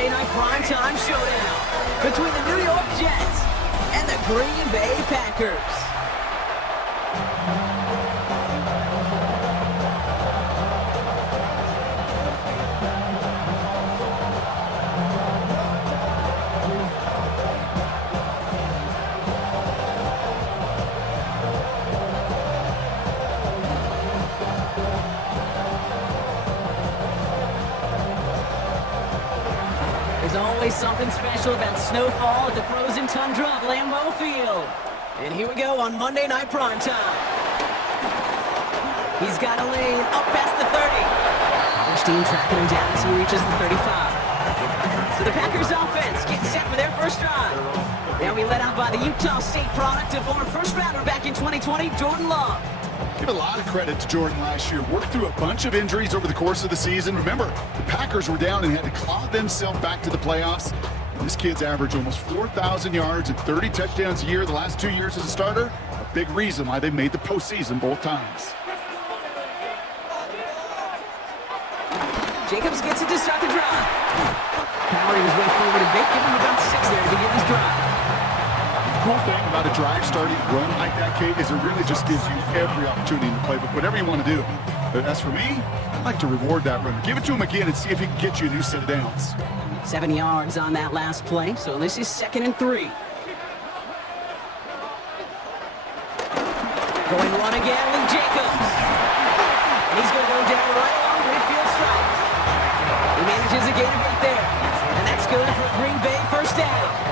Monday Night Primetime Showdown between the New York Jets and the Green Bay Packers. There's always something special about snowfall at the frozen tundra of Lambeau Field. And here we go on Monday Night Primetime. He's got a lane up past the 30. Each team tracking him down as he reaches the 35. So the Packers offense getting set for their first drive. They'll be led out by the Utah State product of former first rounder back in 2020, Jordan Love. Give a lot of credit to Jordan last year. Worked through a bunch of injuries over the course of the season. Remember, the Packers were down and had to claw themselves back to the playoffs. And this kid's averaged almost 4,000 yards and 30 touchdowns a year the last 2 years as a starter. A big reason why they made the postseason both times. Jacobs gets it to start the drive. Powering his way forward a bit, give him about 6 there to begin this drive. The cool thing about a drive starting run like that, Kate, is it really just gives you every opportunity in the playbook, whatever you want to do. But as for me, I'd like to reward that runner. Give it to him again and see if he can get you a new set of downs. 7 yards on that last play, so this is 2nd and 3. Going run again with Jacobs. And he's going to go down right along midfield stripe. He manages a gain of 8 there. And that's good for a Green Bay first down.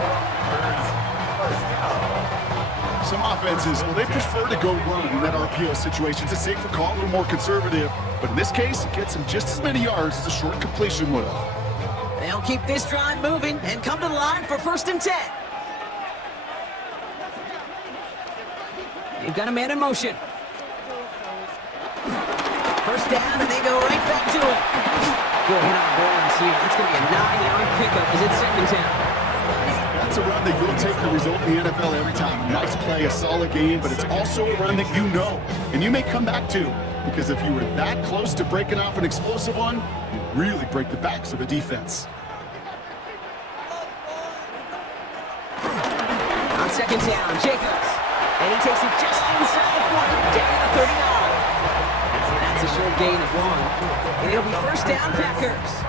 Some offenses, well, they prefer to go run in that RPO situation. It's a safer call, a little more conservative. But in this case, it gets him just as many yards as a short completion would have. They'll keep this drive moving and come to the line for 1st and 10. They've got a man in motion. First down, and they go right back to it. Good hit on the ball here. That's going to be a 9-yard pickup as it's 2nd down. That's a run that you'll take the result in the NFL every time. Nice play, a solid game, but it's also a run that you know, and you may come back to, because if you were that close to breaking off an explosive one, you really break the backs of a defense. On 2nd down, Jacobs, and he takes it just inside the 40, down to the 39. That's a short gain of 1, and it'll be 1st down Packers.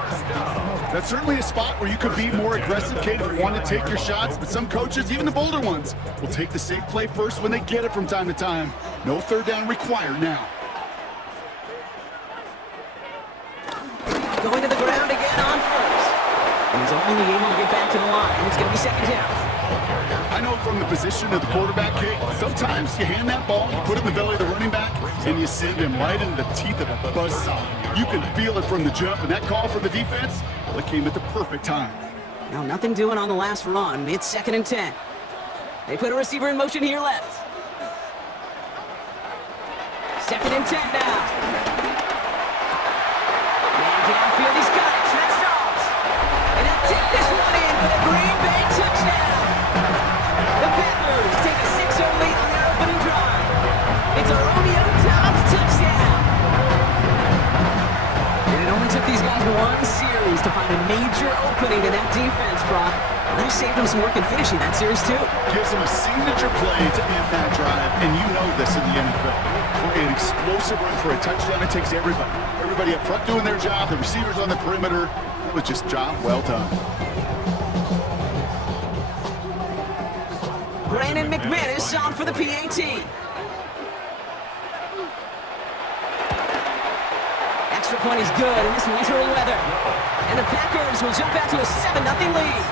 That's certainly a spot where you could be more aggressive, Kate, if you want to take your shots, but some coaches, even the bolder ones, will take the safe play first when they get it from time to time. No 3rd down required now. Going to the ground again on 1st. And he's only able to get back to the line. It's going to be 2nd down. I know from the position of the quarterback, Kate, sometimes you hand that ball, you put it in the belly of the running back, and you send him right into the teeth of a buzzsaw. You can feel it from the jump, and that call from the defense, well, it came at the perfect time. Now, nothing doing on the last run. It's 2nd and 10. They put a receiver in motion here left. 2nd and 10 now. Man downfield, he's got it. Trent stops. And he'll take this one in for the Green Bay touchdown. The Packers take a 6-0 lead on their opening drive. It's a Romeo Doubs touchdown. And it only took these guys 1 series to find a major opening in that defense, Brock. And that saved them some work in finishing that series, too. Gives them a signature play to end that drive, and you know this in the NFL. For an explosive run for a touchdown, it takes everybody. Everybody up front doing their job, the receivers on the perimeter. It was just job well done. Brandon McManus on for the PAT. Extra point is good in this wintry weather. And the Packers will jump out to a 7-0 lead.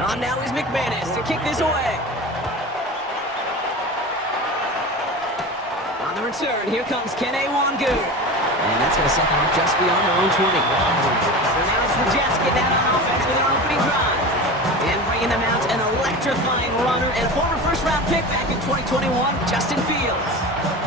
On now is McManus to kick this away. On the return, here comes Kene Wangu. And that's going to set them up just beyond their own 20. So now it's the Jets getting out on offense for their opening drive. And bringing them out an electric electrifying runner and a former first-round pick back in 2021, Justin Fields.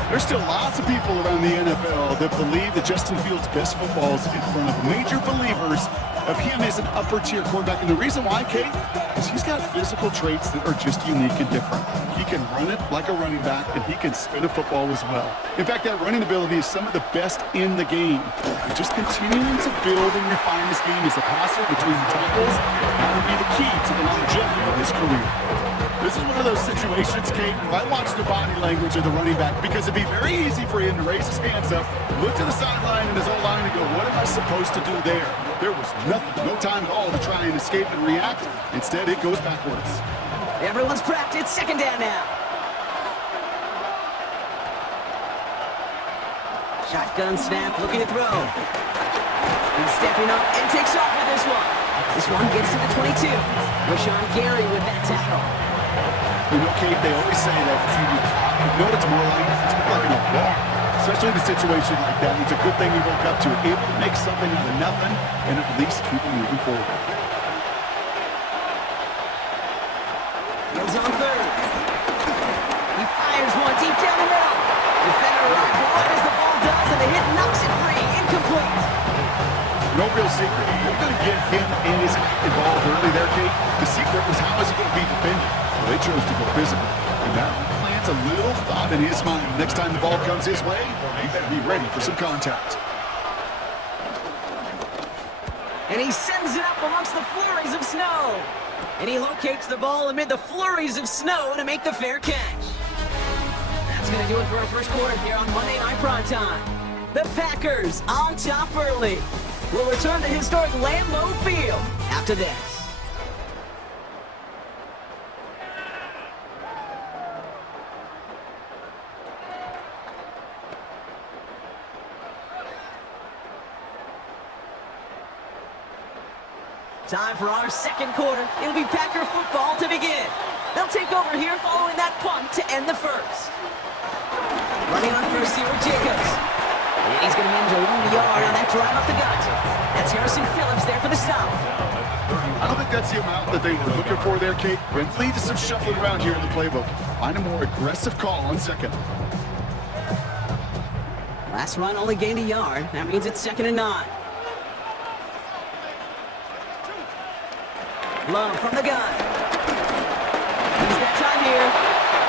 There's still lots of people around the NFL that believe that Justin Fields' best football is in front of major believers of him as an upper-tier quarterback. And the reason why, Kate, is he's got physical traits that are just unique and different. He can run it like a running back, and he can spin a football as well. In fact, that running ability is some of the best in the game. And just continuing to build and refine this game as a passer between the tackles, that would be the key to the longevity of his career. This is one of those situations, Kate, where I watch the body language of the running back because it'd be very easy for him to raise his hands up, look to the sideline and his old line and go, what am I supposed to do there? There was nothing, no time at all to try and escape and react. Instead, it goes backwards. Everyone's prepped. It's second down now. Shotgun snap, looking to throw. He's stepping up and takes off with this one. This one gets to the 22. Rashawn Gary with that tackle. You know, Kate, they always say that QB clock. You know what it's more like? It's more like an alarm. Especially in a situation like that. It's a good thing he woke up to it. Able to make something out of nothing and at least keep it moving forward. Fields on third. He fires one deep down the middle. Defender arrives right as the ball does, and the hit knocks it free. Incomplete. No real secret. You're going to get him and his involved early there, Kate. The secret was how is he going to be defended? Well, they chose to go physical. And that plants a little thought in his mind. Next time the ball comes his way, he better be ready for some contact. And he sends it up amongst the flurries of snow. And he locates the ball amid the flurries of snow to make the fair catch. That's going to do it for our first quarter here on Monday Night Primetime. The Packers on top early. We'll return to historic Lambeau Field after this. Time for our second quarter. It'll be Packer football to begin. They'll take over here following that punt to end the first. Running on first here with Jacobs. And he's going to manage a long yard on that drive up the gut. That's Harrison Phillips there for the stop. I don't think that's the amount that they were looking for there, Kate. We're going to lead to some shuffling around here in the playbook. Find a more aggressive call on second. Last run only gained a yard. That means it's 2nd and 9. Love from the gun. He's got time here.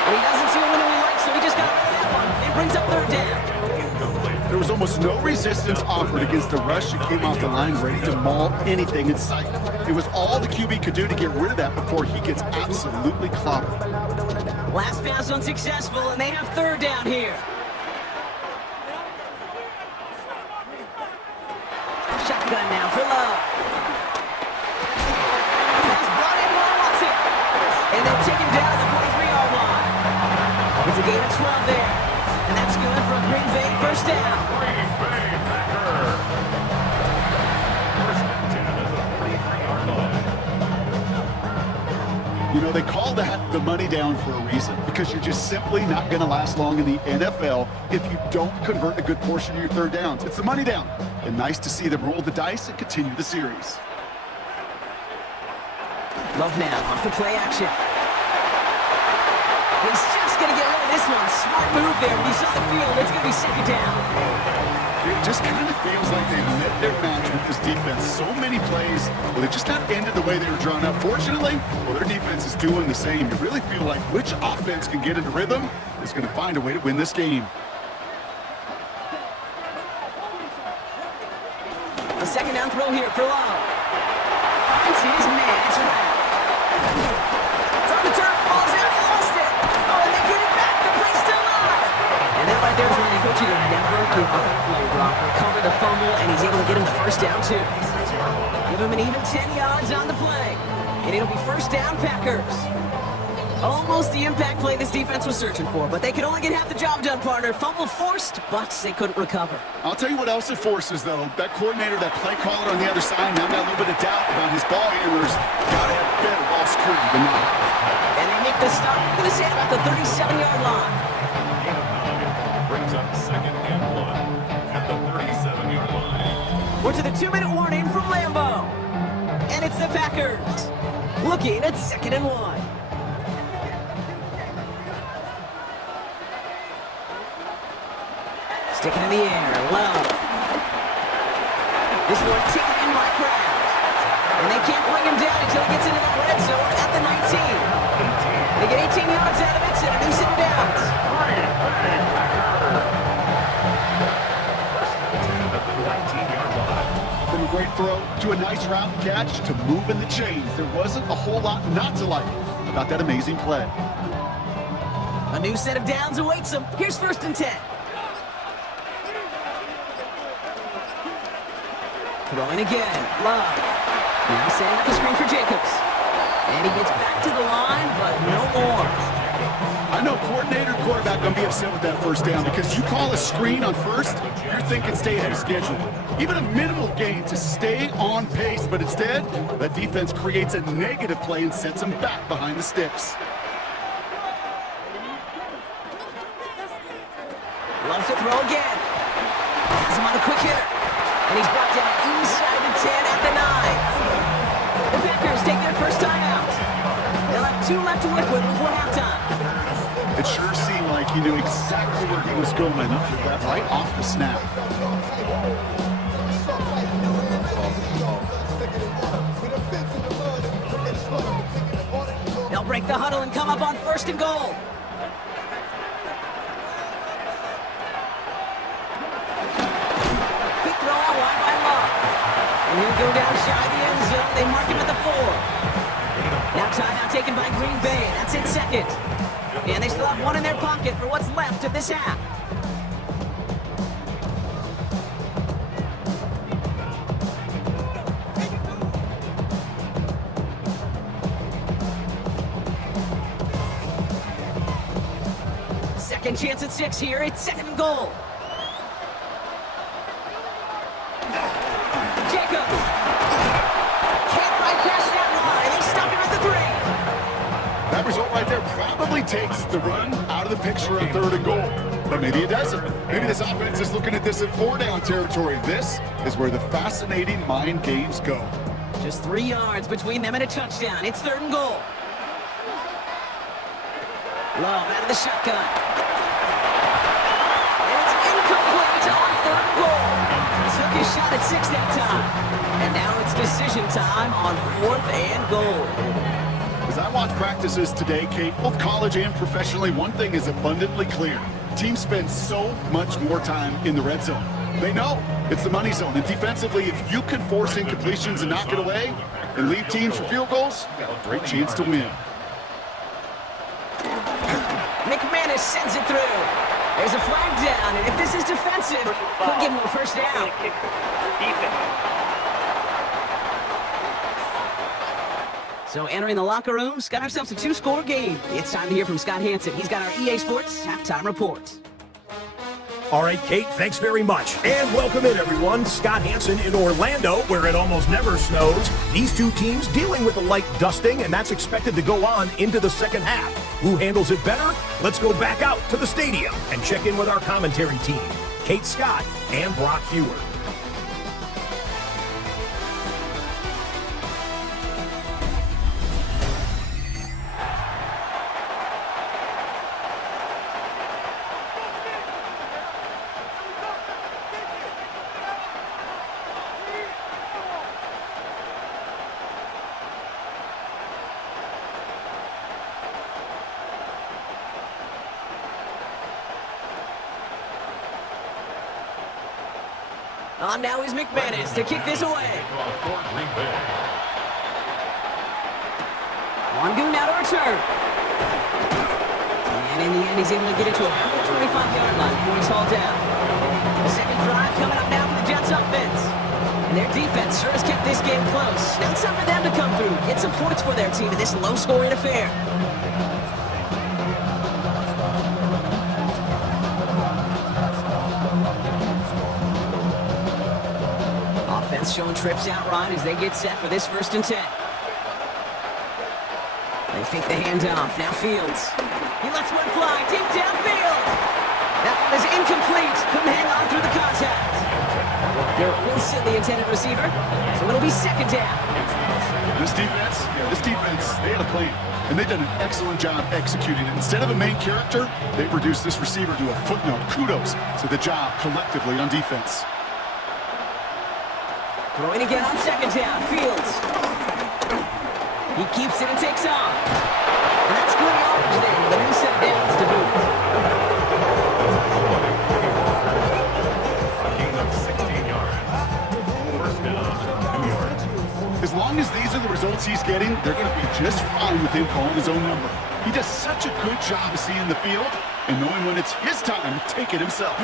And he doesn't see a window he likes, so he just got rid of that one. It brings up third down. There was almost no resistance offered against a rush who came off the line ready to maul anything in sight. It was all the QB could do to get rid of that before he gets absolutely clobbered. Last pass unsuccessful, and they have third down here. Shotgun now for Love. Pass brought in, wants it. And they'll take him down to the 43-yard line. It's a gain of 12 there. And that's good for a Green Bay first down. Green Bay Packer. First and 10 at the 43-yard line. You know, they call that the money down for a reason, because you're just simply not going to last long in the NFL if you don't convert a good portion of your third downs. It's the money down. And nice to see them roll the dice and continue the series. Love now off the play action. He's just going to get rid of this one. Smart move there when he saw the field. It's going to be second down. It just kind of feels like they met their match with this defense. So many plays, well, they just not ended the way they were drawn up. Fortunately, well, their defense is doing the same. You really feel like which offense can get into rhythm is going to find a way to win this game. A second down throw here for Love. Finds his man. It's right. It's on the turf. Ball's out. He lost it. Oh, and they get it back. The play's still live. And that right there is when they coach you to never give up a play, Brock. Recover the fumble, and he's able to get him the first down, too. Give him an even 10 yards on the play. And it'll be first down, Packers. Almost the impact play this defense was searching for, but they could only get half the job done, partner. Fumble forced, but they couldn't recover. I'll tell you what else it forces, though. That coordinator, that play caller on the other side, now got a little bit of doubt about his ball handlers. Got to have better ball security than that. And they make the stop. I'm going to say about the 37-yard line. Brings up 2nd and 1 at the 37-yard line. We're to the 2-minute warning from Lambeau. And it's the Packers looking at 2nd and 1. Stick it in the air. Love. This one taken in by Kraft. And they can't bring him down until he gets into that red zone at the 19. They get 18 yards out of it and a new set of downs. From a great throw to a nice route catch to moving the chains, there wasn't a whole lot not to like about that amazing play. A new set of downs awaits them. Here's 1st and 10. Throwing again. Love. Now setting up the screen for Jacobs. And he gets back to the line, but no more. I know coordinator and quarterback going to be upset with that first down because you call a screen on first, you're thinking stay ahead of schedule. Even a minimal gain to stay on pace, but instead, that defense creates a negative play and sets them back behind the sticks. Loves to throw again. Has him on a quick hitter. And he's brought down inside the 10 at the 9. The Packers take their first time out. They'll have 2 left to work with before halftime. It sure seemed like he knew exactly where he was going with that right off the snap. They'll break the huddle and come up on 1st and goal. Quick throw out wide by Love. And he'll go down shy of the end zone. They mark him at the 4. Now timeout taken by Green Bay. That's in 2nd. And they still have 1 in their pocket for what's left of this half. Second chance at 6 here. It's 2nd and goal. Jacobs. Can't bypass that line. They stop him at the 3. That result right there probably takes the run out of the picture on 3rd and goal. But maybe it doesn't. Maybe this offense is looking at this in 4-down territory. This is where the fascinating mind games go. Just 3 yards between them and a touchdown. It's 3rd and goal. Love out of the shotgun. And it's incomplete on 3rd and goal. Took his shot at 6 that time. And now it's decision time on 4th and goal. As I watch practices today, Kate, both college and professionally, one thing is abundantly clear. Teams spend so much more time in the red zone. They know it's the money zone. And defensively, if you can force incompletions and knock it away and leave teams for field goals, you got a great chance to win. McManus sends it through. There's a flag down, and if this is defensive, could give him a 1st down. So entering the locker rooms, got ourselves a 2-score game. It's time to hear from Scott Hansen. He's got our EA Sports halftime report. All right, Kate, thanks very much. And welcome in, everyone. Scott Hansen in Orlando, where it almost never snows. These 2 teams dealing with a light dusting, and that's expected to go on into the 2nd half. Who handles it better? Let's go back out to the stadium and check in with our commentary team, Kate Scott and Brock Hewer. On now is McManus to kick this away. Wangu now to return. And in the end, he's able to get it to about the 25-yard line before he's hauled down. The 2nd drive coming up now for the Jets offense. And their defense sure has kept this game close. Now it's time for them to come through, get some points for their team in this low-scoring affair. Offense showing trips out right as they get set for this 1st and 10. They fake the handoff. Now Fields. He lets one fly deep downfield. That one is incomplete. Couldn't hang on through the contact. Garrett Wilson, the intended receiver. So it'll be 2nd down. This defense, they had a plan. and they've done an excellent job executing it. Instead of a main character, they've reduced this receiver to a footnote. Kudos to the job collectively on defense. Throwing again on second down. Fields. He keeps it and takes off. And that's good yardage there. The new set of downs to boot. Gain of 16 yards. First down, 2 yards. As long as these are the results he's getting, they're going to be just fine with him calling his own number. He does such a good job of seeing the field and knowing when it's his time to take it himself.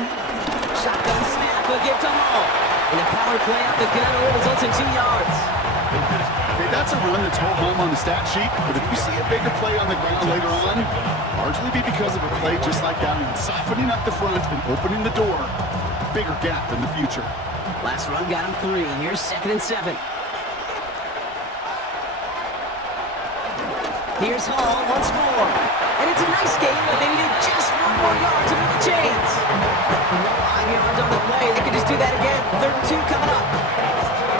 Shotgun snap, a gift to Hall. And a power play out the gun only results in 2 yards. Okay, that's a run that's home on the stat sheet, but if you see a bigger play on the ground later on, largely be because of a play just like that one, softening up the front and opening the door. Bigger gap in the future. Last run got him 3. Here's 2nd and 7. Here's Hall once more. And it's a nice game, but they needed just 1 more yard to move the chains. 5 yards on the play. They could just do that again. 3rd and 2 coming up.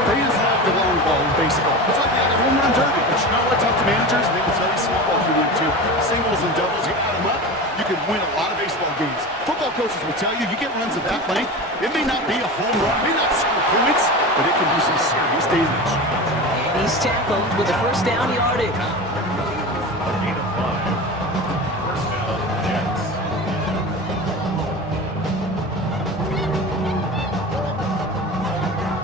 Fans love the long ball in baseball. It's like they had a home run derby. But you know what? Talk to managers, and they will tell you small ball can win too. Singles and doubles, you add them up, you can win a lot of baseball games. Football coaches will tell you, you get runs of that length, it may not be a home run, it may not score points, but it can do some serious damage. And he's tackled with the first down yardage. Gain of 5. First down, Jets.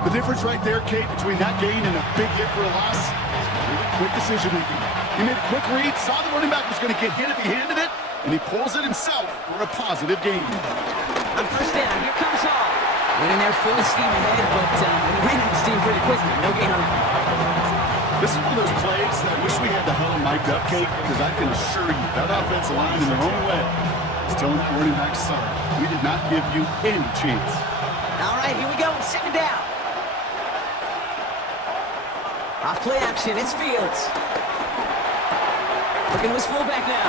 The difference right there, Kate, between that gain and a big hit for a loss is really quick decision making. He made a quick read, saw the running back was going to get hit if he handed it, and he pulls it himself for a positive gain. On first down, here comes Hall. Went in there full steam ahead, but ran out of steam pretty quickly. No gain on it. This is one of those plays that I wish we had the huddle mic'd up, Kate, because I can assure you that offensive line in their own way is telling that running back, sorry, we did not give you any chance. All right, here we go. 2nd down. Off play action, it's Fields. Looking to his fullback now.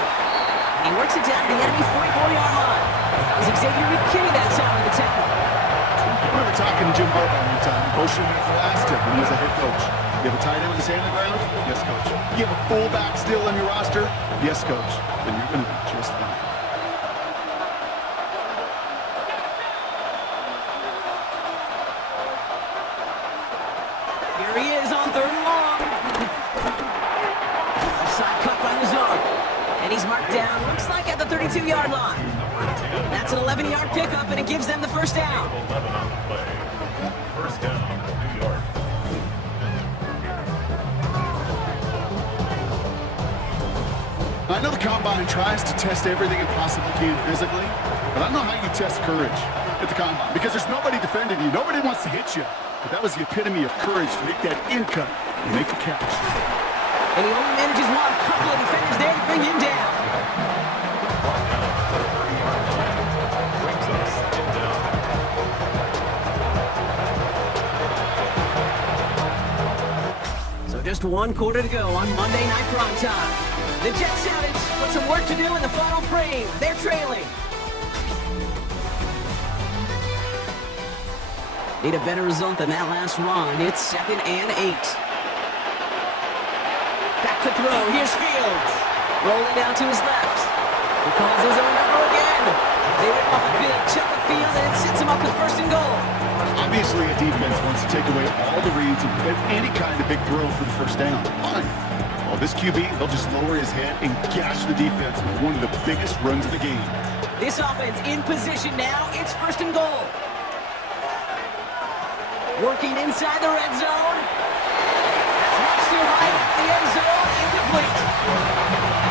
And he works it down to the enemy 44-yard line. That was Xavier McKinney that time with the tackle. I remember talking to Jim Harbaugh one time. Motion asked him when he was a head coach. You have a tight end with his hand on the ground? Yes, coach. You have a fullback still on your roster? Yes, coach. Then you're going to be just fine. Here he is on 3rd and long. Offside cut by Mazar. And he's marked down, looks like at the 32-yard line. That's an 11-yard pickup, and it gives them the first down. 11 on the play. First down, New York. I know the Combine tries to test everything it possibly can physically, but I don't know how you test courage at the Combine, because there's nobody defending you. Nobody wants to hit you. But that was the epitome of courage to make that in cut and make the catch. And he only manages one. A couple of defenders there to bring him down. Brings up 2nd down. So just 1 quarter to go on Monday Night Prime Time. The Jets have it with some work to do in the final frame. They're trailing. Need a better result than that last run. It's 2nd and 8. Back to throw. Here's Fields. Rolling down to his left. He calls his own number again. They rip off a big chunk of field, and it sets him up with 1st and goal. Obviously, a defense wants to take away all the reads and prevent any kind of big throw for the first down. Fine. Well, this QB, he'll just lower his head and gash the defense with one of the biggest runs of the game. This offense in position now. It's 1st and goal. Working inside the red zone. That's much too high in the end zone. Incomplete.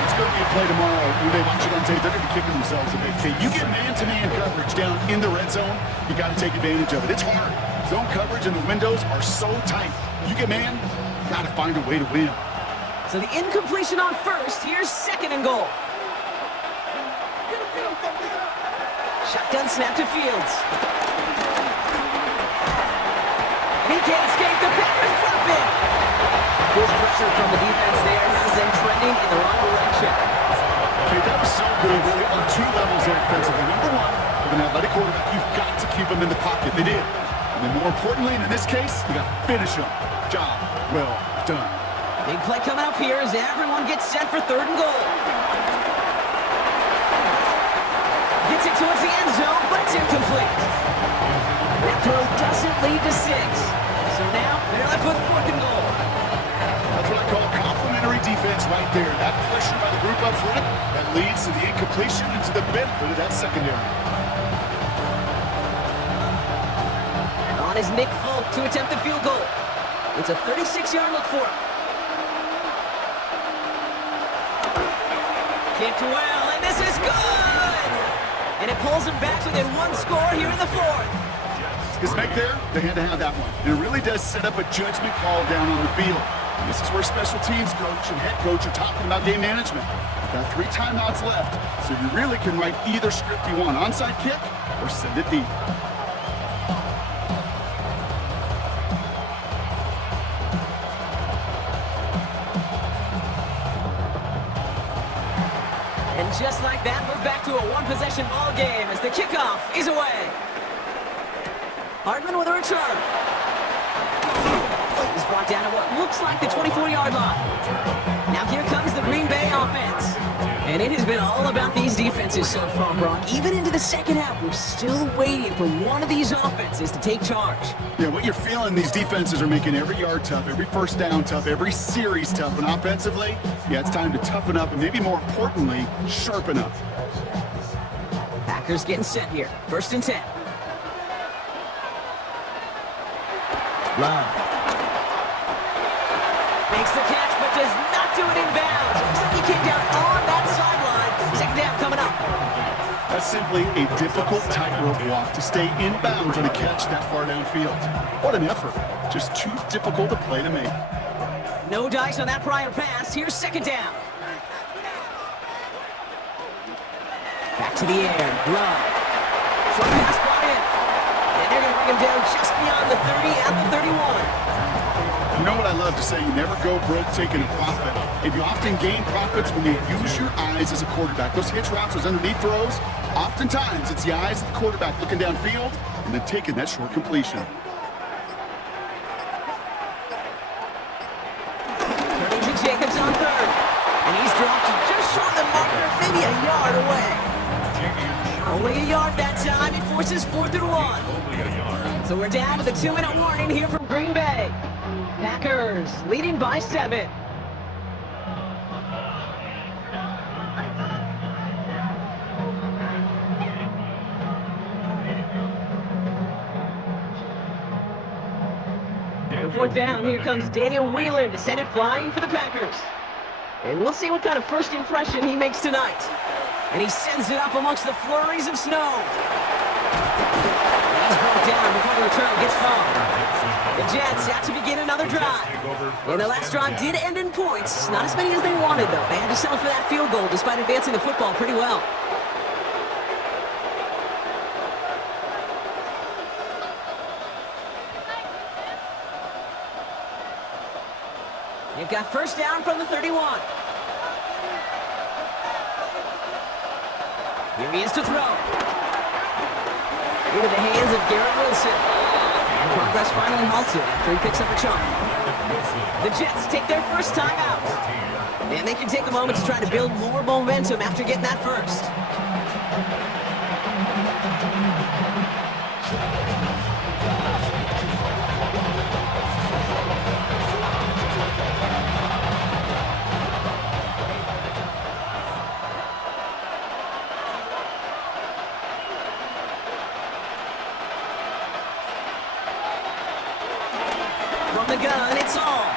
It's going to be a play tomorrow. When they watch it on tape, they're going to be kicking themselves a bit. Okay, you get man-to-man coverage down in the red zone, you got to take advantage of it. It's hard. Zone coverage and the windows are so tight. You get man, you got to find a way to win. So the incompletion on 1st. Here's 2nd and goal. Shotgun snap to Fields. He can't escape. The Packers drop it. Good pressure from the defense there has them trending in the wrong direction. Okay, that was so good really on 2 levels there defensively. Number 1, with an athletic quarterback, you've got to keep him in the pocket. They did. And then more importantly, and in this case, you got to finish him. Job well done. Big play coming up here as everyone gets set for 3rd and goal. Gets it towards the end zone, but it's incomplete. That throw doesn't lead to 6. So now they're left with 4th and goal. That's what I call complimentary defense right there. That pressure by the group up front, that leads to the incompletion and to the benefit of that secondary. On is Nick Folk to attempt the field goal. It's a 36-yard look for him. Kicked well, and this is good! And it pulls him back within 1 score here in the 4th. Because back there, they had to have that one. And it really does set up a judgment call down on the field. This is where special teams coach and head coach are talking about game management. Got 3 timeouts left, so you really can write either script you want, onside kick or send it deep. And just like that, we're back to a 1-possession ball game as the kickoff is away. Hardman with a return. Is brought down to what looks like the 24-yard line. Now here comes the Green Bay offense. And it has been all about these defenses so far, Brock. Even into the second half, we're still waiting for one of these offenses to take charge. Yeah, what you're feeling, these defenses are making every yard tough, every first down tough, every series tough. And offensively, yeah, it's time to toughen up and maybe more importantly, sharpen up. Packers getting set here. 1st and 10. Love. Makes the catch, but does not do it in bounds. Looks like he came down on that sideline. 2nd down coming up. That's simply a difficult tightrope walk to stay in bounds on a catch that far downfield. What an effort. Just too difficult a play to make. No dice on that prior pass. Here's 2nd down. Back to the air. Love. Short pass brought in. And they're going to bring him down just beyond the 30 at the 31. You know what I love to say? You never go broke taking a profit. And you often gain profits when you use your eyes as a quarterback. Those hitch routes, those underneath throws, oftentimes it's the eyes of the quarterback looking downfield and then taking that short completion. Turning to Jacobs on 3rd. And he's dropped just short of the marker, maybe a yard away. Only a yard that time. It forces 4th and 1. So we're down to the 2-minute warning here from Green Bay. Packers leading by 7. And 4th down, here comes Daniel Wheeler to send it flying for the Packers. And we'll see what kind of first impression he makes tonight. And he sends it up amongst the flurries of snow. And he's brought down before the return gets fouled. The Jets have to begin another drive. And the last drive did end in points. Not as many as they wanted, though. They had to settle for that field goal despite advancing the football pretty well. You've got 1st down from the 31. Here he is to throw. Into the hands of Garrett Wilson. Progress finally halted after he picks up a chunk. The Jets take their first time out. And they can take a moment to try to build more momentum after getting that first. From the gun, it's all.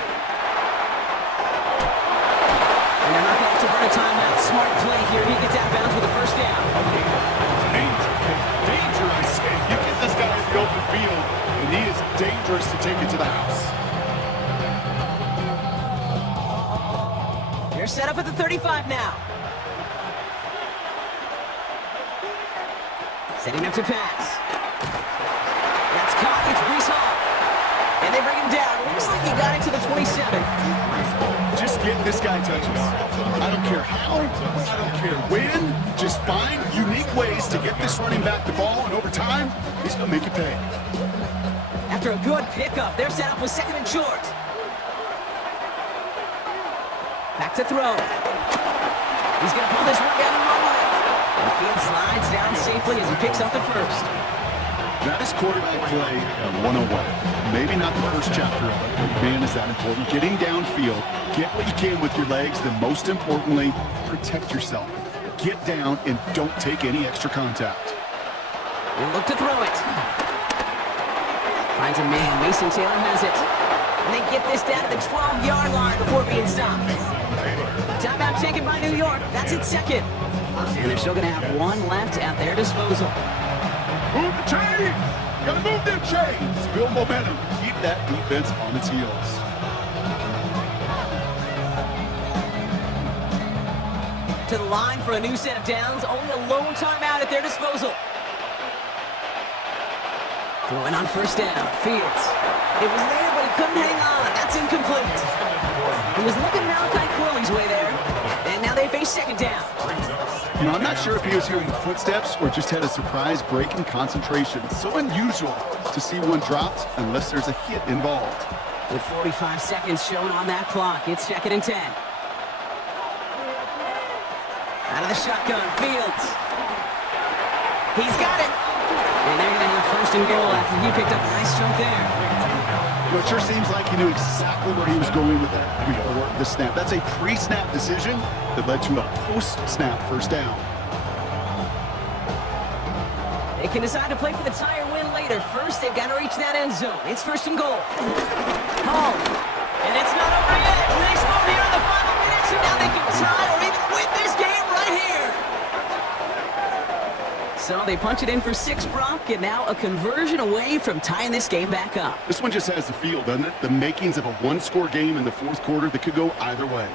And they're not going to have to run a timeout. Smart play here. He gets out of bounds with a 1st down. Danger, I say. You get this guy in the open field, and he is dangerous to take it to the house. They're set up at the 35 now. Setting up to pass. That's caught. It's Brees Hall. And they bring him down. Looks like he got into the 27. Just get this guy touches. I don't care how, I don't care when. Just find unique ways to get this running back the ball, and over time, he's going to make you pay. After a good pickup, they're set up with 2nd and short. Back to throw. He's going to pull this one down and run with it. The field slides down safely as he picks up the first. That is quarterback play 101. Maybe not the first chapter of it, but man, is that important. Getting downfield, get what you can with your legs, then most importantly, protect yourself. Get down and don't take any extra contact. He'll look to throw it. Finds a man. Mason Taylor has it. And they get this down to the 12-yard line before being stopped. Timeout taken by New York. That's its second. And they're still going to have one left at their disposal. Move the chains! Gotta move them chains! Build momentum. Keep that defense on its heels. To the line for a new set of downs. Only a lone timeout at their disposal. Throwing on first down. Fields. It was there, but he couldn't hang on. That's incomplete. He was looking Malachi Corley's way there. And now they face second down. You know, I'm not sure if he was hearing footsteps or just had a surprise break in concentration. It's so unusual to see one dropped unless there's a hit involved. With 45 seconds shown on that clock, it's 2nd and 10. Out of the shotgun, Fields. He's got it. And they're going to have first and goal after he picked up a nice chunk there. You know, it sure seems like he knew exactly where he was going with that before the snap. That's a pre-snap decision that led to a post-snap first down. They can decide to play for the tie or win later. First, they've got to reach that end zone. It's first and goal. Hall. And it's not over yet. They score here in the final minutes, and now they can tie or even win this game right here. So they punch it in for 6, Brock, and now a conversion away from tying this game back up. This one just has the feel, doesn't it? The makings of a one-score game in the fourth quarter that could go either way.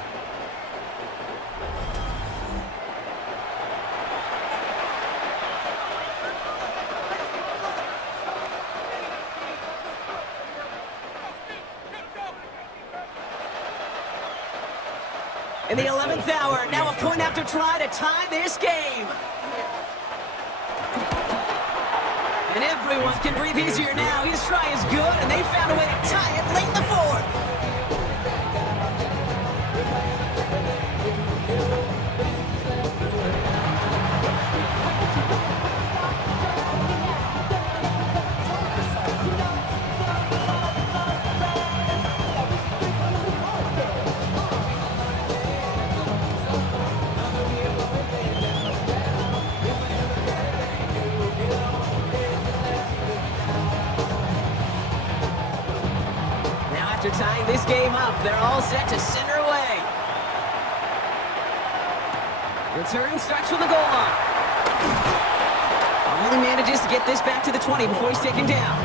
In the 11th hour, now a point after try to tie this game. And everyone can breathe easier now. His try is good, and they found a way to tie it late in the fourth. Tying this game up, they're all set to center away. Return starts from the goal line. Only manages to get this back to the 20 before he's taken down.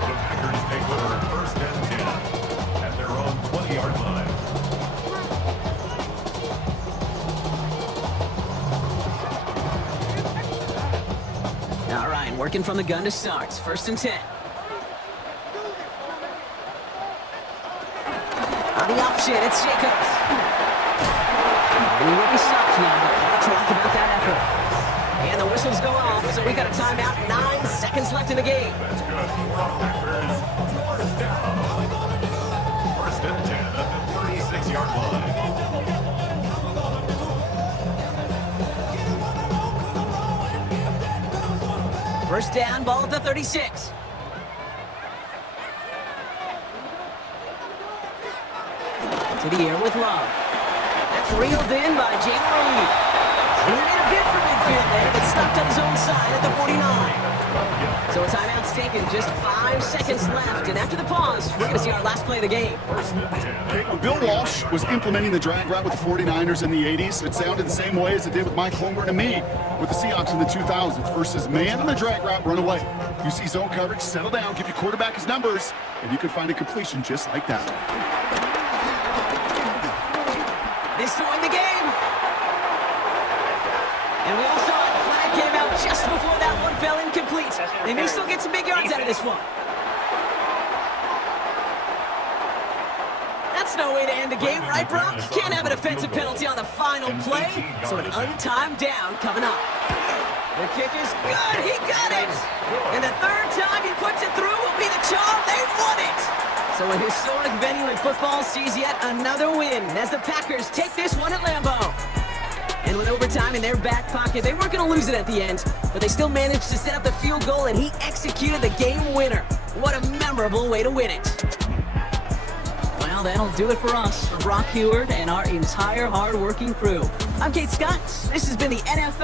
The Packers take over first and 10 at their own 20-yard line. All right, working from the gun to start. First and 10. The option, it's Jacobs. And he will be stopped now, but we'll talk about that effort. And the whistles go off, so we got a timeout. 9 seconds left in the game. That's good. Packers, first down. First and 10 at the 36-yard line. First down, ball at the 36. To the air with Love. That's reeled in by Jalen Reed. And he made a bid for midfield there, but stopped on his own side at the 49. So a timeout's taken, just 5 seconds left. And after the pause, we're going to see our last play of the game. Okay, when Bill Walsh was implementing the drag route with the 49ers in the 80s, it sounded the same way as it did with Mike Holmgren and me with the Seahawks in the 2000s. Versus man on the drag route, run away. You see zone coverage, settle down, give your quarterback his numbers, and you can find a completion just like that. This to win the game. And we all saw it. Flag came out just before that one fell incomplete. They may still get some big yards out of this one. That's no way to end the game, right, Brock? Can't have an offensive penalty on the final play. So an untimed down coming up. The kick is good. He got it. And the third time he puts it through will be the charm. They won it. So a historic venue in football sees yet another win as the Packers take this one at Lambeau. And with overtime in their back pocket, they weren't going to lose it at the end, but they still managed to set up the field goal, and he executed the game winner. What a memorable way to win it. Well, that'll do it for us, for Brock Heward and our entire hard-working crew. I'm Kate Scott. This has been the NFL.